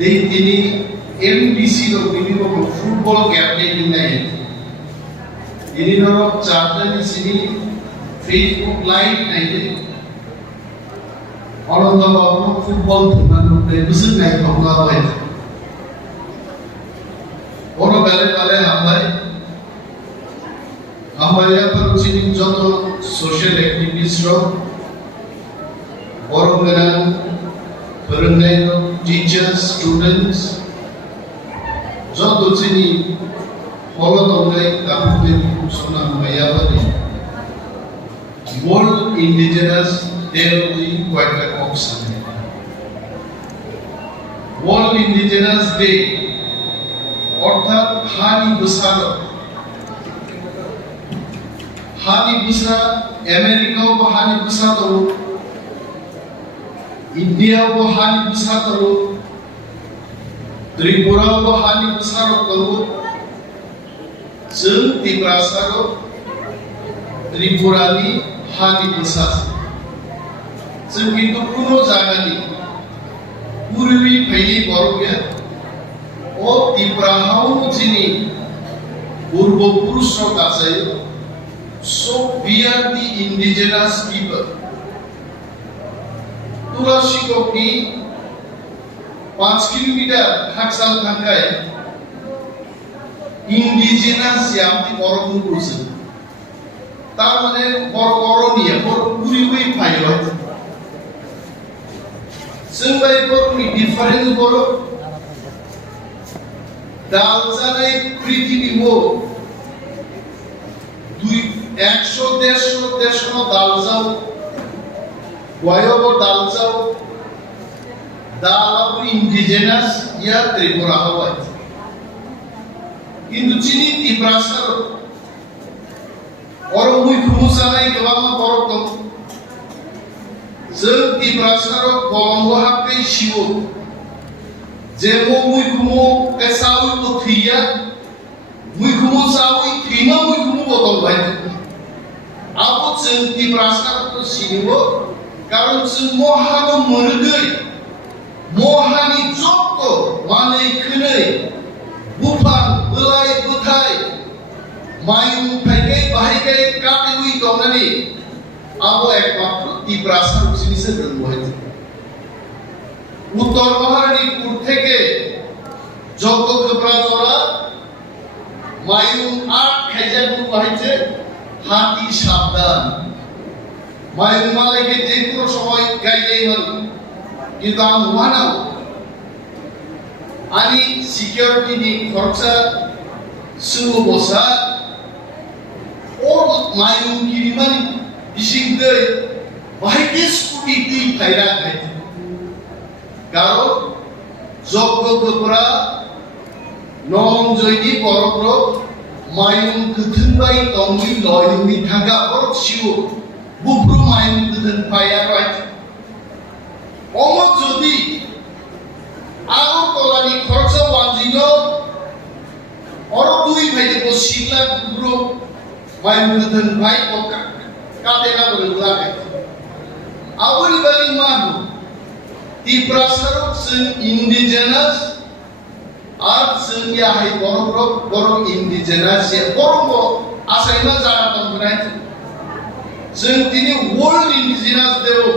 তিনি MDC football captain নাই ini norok charter di sini Facebook live naik orang tua aku football dengan udah besar naik panggung apa itu orang balik hambai ya perlu sini jodoh social activist orang dengan perengai teachers students jodoh sini kalau tolong kamu Sunan Mayabadi, World Indigenous Day quite a option. World Indigenous Day, অর্থাৎ হানি বুসারো হানি বুসা আমেরিকাও হানি বুসা তো ইন্ডিয়াও হানি বুসা তো ত্রিপুরাও হানি বুসারো তো जों तिब्रासारो त्रिपुरानि हानि बुसास जों किन्तु कुनो जागानि पुरबि फैनि बरगया ओ तिब्राहाव जिनि पूर्व पुरुष गासायो so we are the indigenous people तुलासिकनि 5 किलोमीटर हाकसाल थांगाय Indigenous yang di orang kurus, tamannya orang ni ya, orang kuriwi payah. Sembai orang ni different orang, dalsane kriti bibo, 100 dalsau, guayo dalsau, dalam indigenous ya Tripura Hawaii. কিন্তু চিনি তিব্রাসার orang muy kumusanai kelama borok जों तिब्रासार गलंगो हाबे शिवो जेमो muy kumu kesawi to thiya muy kumu sawi thima muy kumu botol bhai abo जों तिब्रासार to sinibo karon जों mohano murgai mohani jokto manai khunai bupan belai butai mayu paikai bahikai kategori domnani abo ekmatro tibrasar sini se jন্ম হয়েছে উত্তর মহারানীপুর থেকে জগৎপ্রাজরা মায়ু 8 খাইজাপুর বাহিছে হাতি সাবধান মায়ু মালাইকে যে কোনো সময় গাইলেই হল কিন্তু আম মানাও ani security ni khorcha sumu bosa or mayung kirimani bisingde bahike scooty ti phaira khai karo joggopura non joini porokro mayung kuthunbai tongui loyumi thanga or siu bupru mayung kuthun phaya right omo jodi Aku kolani khorcha wanjino oro dui bhai ko sila guru maimudhan bhai ko kadena bolula hai awul bali manu tibrasaro sun indigenous ar sun ya hai borok indigenous ya borok asaina jana tamrai sun tini world indigenous deo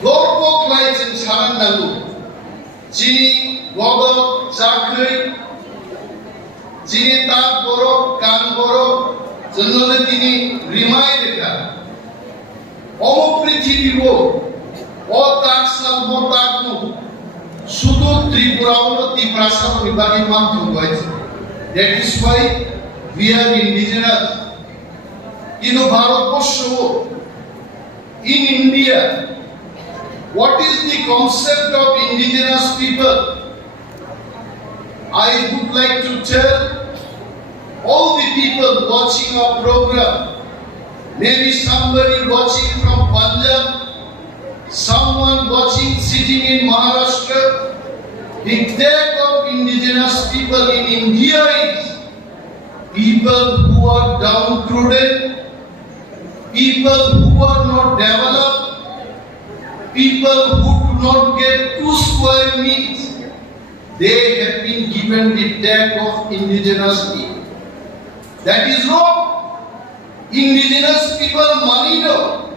lorko klai sun saran nalu Cini godok sakri, cini tak borok, kan borok, jenole tini rimai deka. Omo prithibibo, o tak salmo takmu, sudo Tripura olo tibrasa vibagi mamtu hoyeche. That is why we are indigenous. Kino Bharatborsho, in India. What is the concept of indigenous people? I would like to tell all the people watching our program, maybe somebody watching from Punjab, someone watching sitting in Maharashtra, the tag of indigenous people in India is people who are downtrodden, people who are not developed, people who do not get 2 square meals they have been given the tag of indigenous people. That is wrong. Indigenous people mani no,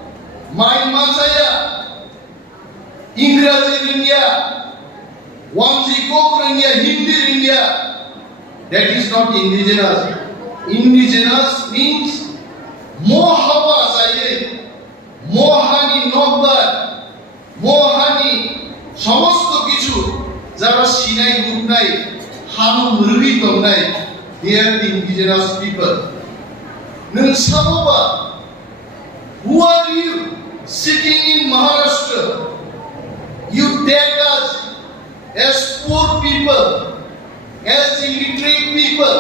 my masaya, English India, Wanji Kok India, Hindi India. That is not indigenous. Indigenous means Mohawa Saye, Mohani Nobbar, Mohani সমস্ত কিছু যারা Sinai মুকনাই হানু মুরবি দংনাই they are the indigenous people. Nung saboba, who are you sitting in Maharashtra? You take us as poor people, as illiterate people.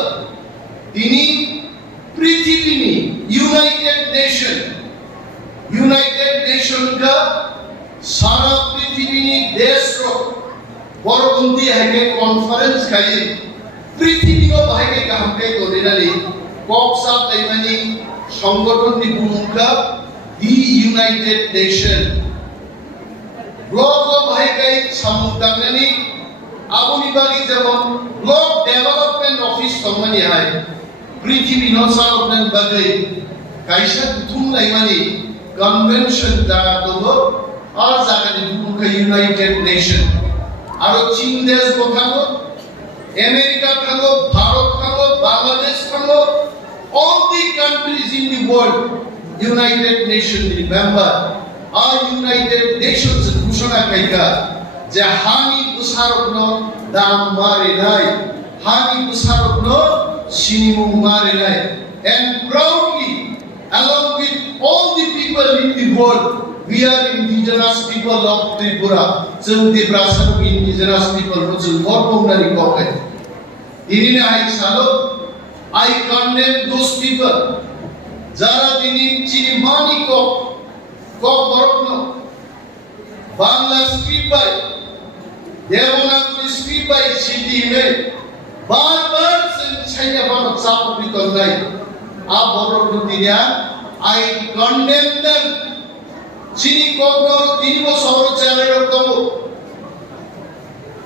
Tini Prithivini, United Nation ka सारा पृथ्वी देश रो बरगुंदी है conference खाई पृथ्वी रो भागे काम के कोदिनाली कॉक्सा तैमनी संगठन नि भूमिका दी यूनाइटेड नेशन ग्लोब भागे समुदायनी आबुनी बागी जेमन ग्लोब डेवलपमेंट ऑफिस तमनी है पृथ्वी नो सारोपन बागे काइसा तुम लाइमानी कन्वेंशन जागा तो और जागानि बुमुखा यूनाइटेड नेशन आरो चीन देश को थांगो अमेरिका थांगो भारत थांगो बांग्लादेश थांगो all the countries in the world United Nations member are United Nations घोषणा कइका जे हानि बुसारकनो दाम मारे नाय हानि बुसारकनो सिनिमु मारे नाय and proudly along with all the people in the world we are indigenous people of Tripura. Jeng Tibrasa indigenous people who jeng gorpomnani kokai. Ini I Salo, I condemn those people. Jara dini chini mani kok borokno. Bangla speak by, Devanagari speak by city me. Bar sen chaya banok sapu bitonai. A borokno dinya I condemn them. Chini Kogno, Tino Soro Chalero Komo,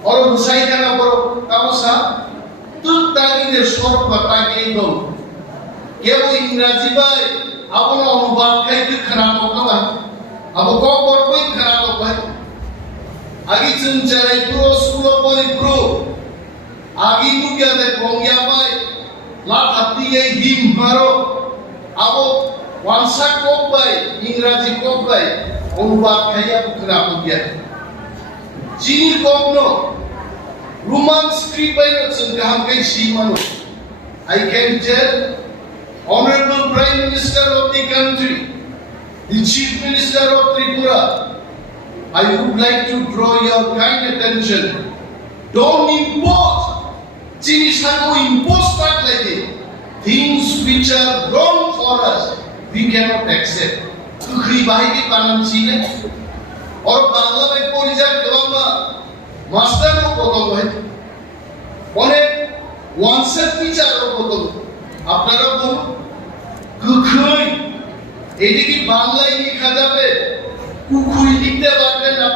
or Musaikana Boro, Kamosa, Tutani the short Pataki Dom. Kevo in Razibai, Abono Bakai Kanakova, Aboko Borpo Kanakova, Agitsun Chalai Pro, School of Poli Pro, Agimuka the Kongabai, La Hatia Him Maro, Abo. Wansa kobai, Ingraji kobai, অনুবাদ খাইয়া পুকরা পুকিয়া Chini Kogno, Roman script by Hamkai Shimano. I can tell Honorable Prime Minister of the country, the Chief Minister of Tripura, I would like to draw your kind attention. Don't impose, Chini Sako impose that like it. Things which are wrong for us. We cannot accept. Kukri bahigi panam chine, और बांग्ला में पोलिजा केवल master no कोतो है, उन्हें वांसेट teacher no कोतो, अपना रो बोल, कुकुई, AD की बांग्ला इन्हीं खाजा पे, कुकुई लिखते बारे ना,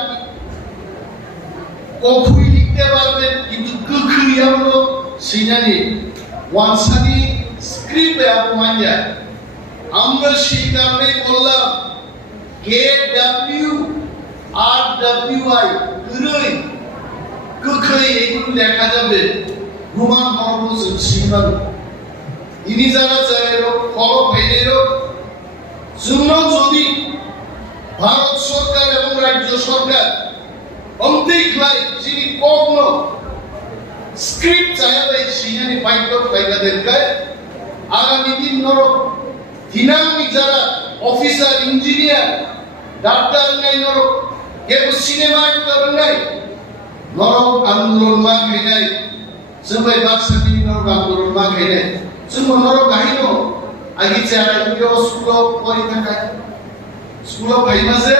कुकुई लिखते बारे किंतु कुकुई हम लोग सीनानी, वांसनी स्क्रिप्ट पे आप मानिया আমরা সেই কারণে বললাম KW RWI কুরই কুখই এগুলো লেখা যাবে রোমান হরফ সিম্বল ইনি যারা চাইলো ফলো ফেলেরো জন্য যদি ভারত সরকার এবং রাজ্য সরকার অন্তিক্লাই যিনি কোন স্ক্রিপ্ট চাইবে সিনানি পাইতো পাইকাদের গায় আগামী দিন নরক Dinami jara officer engineer doctor nai noro kebo cinema actor nai noro andolon ma khainai sampai baksati noro andolon ma khainai sumo noro kahino agi chara video school pori thakai school bhaima se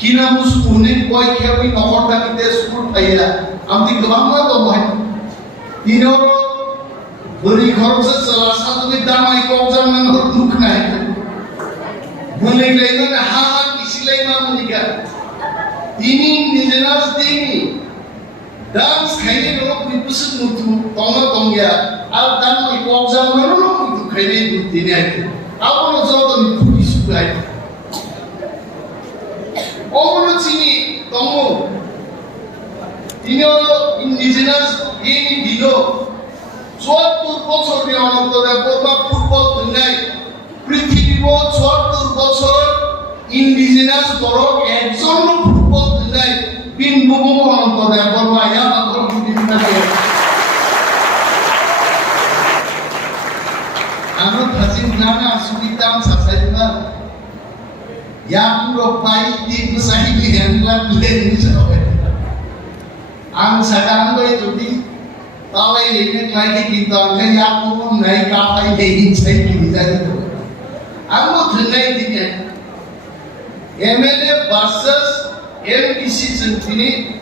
kina mus unik boy khebi nohor takite school bhaia amti gobangma to bhai tinoro beri khorcha chala sadui damai kobjan nan ruk nai mulai lain ha kisi lai ma munika ini indigenous dini dance khaini no pipus mutu tonga tongya al dan mo ipobjam no no mutu khaini mutu ni ai apono jodo ni puri su ai omono chini tongo ini holo indigenous ini dilo 74 বছর ni অনন্তরে পূর্বা football দুনিয়ায় পৃথিবী 74 বছর indigenous বড় একজন football দুনিয়ায় বিন্দু অনন্তরে বড় ইয়া বড় বিভিন্ন আমরা থাজিন নামে আসুবিতাম সাসাইবা ইয়া পুরো পাই দি গুসাই দি হ্যান্ডলা প্লেন হিসাবে ang sekarang gue jadi kalau ini lagi kita kan yang mau naik kapal ini saya kiri dari itu. Aku dengar ini, MLA versus MPC sendiri,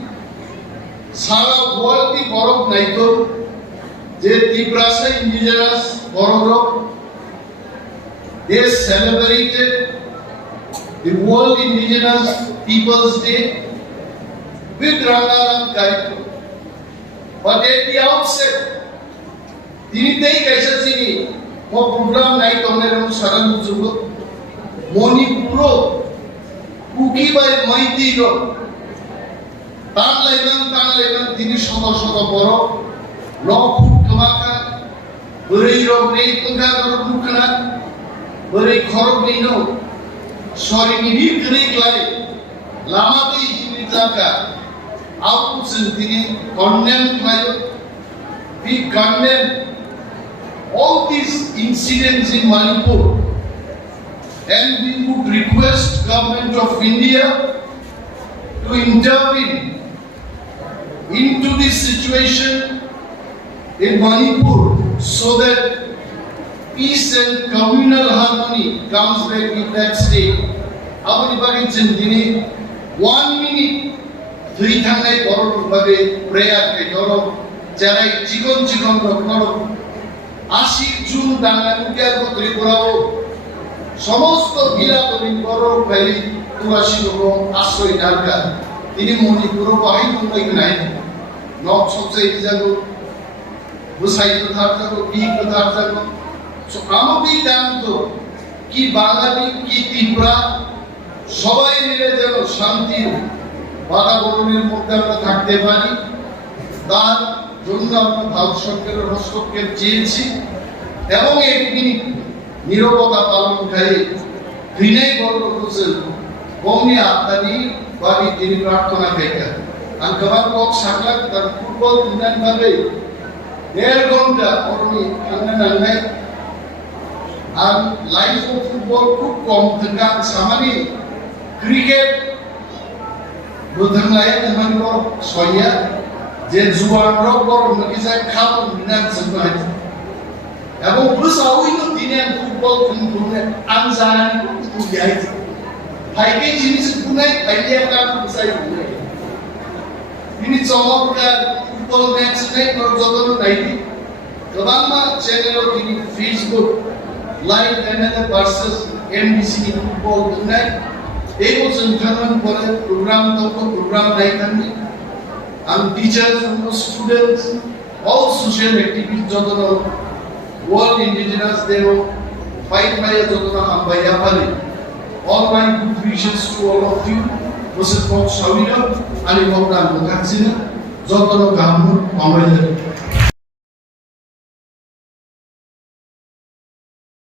Salo world di borok naik tu, jadi berasa Indigenous borok, they celebrated the World Indigenous Peoples Day. With Rangarang Kaitu. But at the outset, Dinitei Kaisasini, more program night on their own Saran Zugo, Moni Pro, Kuki by Mighty Rock, Tan Dini Shoto Boro, Rock Kamaka, Buri Rock Rekunga Rukana, Buri Korobino, sorry, Nini Greek Life, Lamati Hinitaka. Out sendiri condemn trial. We condemn all these incidents in Manipur, and we would request government of India to intervene into this situation in Manipur so that peace and communal harmony comes back in that state. Our sendiri 1 minute. Three times borrow babe prayer ke doro jarai cikon rokoro Ashik June dangan ukia ko trikurao somosto bila tolin borrow kali tuashi ko asoi Narwkha ini Manipur bahai mumbai nai nok sobse jago busai ko thar jago ki ko thar jago so amati janto ki Bangali ki Tripura সবাই মিলে যেন শান্তি বাতাবরণের মধ্যে আমরা থাকতে পারি তার জন্য আমরা ভারত সরকারের হস্তক্ষেপ চেয়েছি এবং একটি নীরবতা পালনকারী বিনয় বর্গ হোসেন কমনি আত্মানি বাড়ি তিনি প্রার্থনা থেকে আর গবার কক সাকলাক তার ফুটবল ভাবে 1.5 ঘন্টা অরণি ঠান্ডা নাঙ্গাই আর লাইফ অফ ফুটবল খুব কম থাকা সামানি cricket Budang lain dengan kau soya, jadi jual rokok mungkin saya kamu minat sebanyak. Aku berusaha itu dunia football punya anjuran itu biasa. Hai jenis punya idea kan saya punya. Ini contoh kan football match ni kalau jodoh nanti, kebanyakan channel ini Facebook live Canada versus NBC football punya. Ego संगठन पर program नहीं करनी हम teachers हम students all social activities जो तो World Indigenous Day हो fight में जो तो हम भैया पाले all my good wishes to all of you मुझे बहुत शामिल हो अली मोहम्मद मुखार्जी जो तो काम हमारे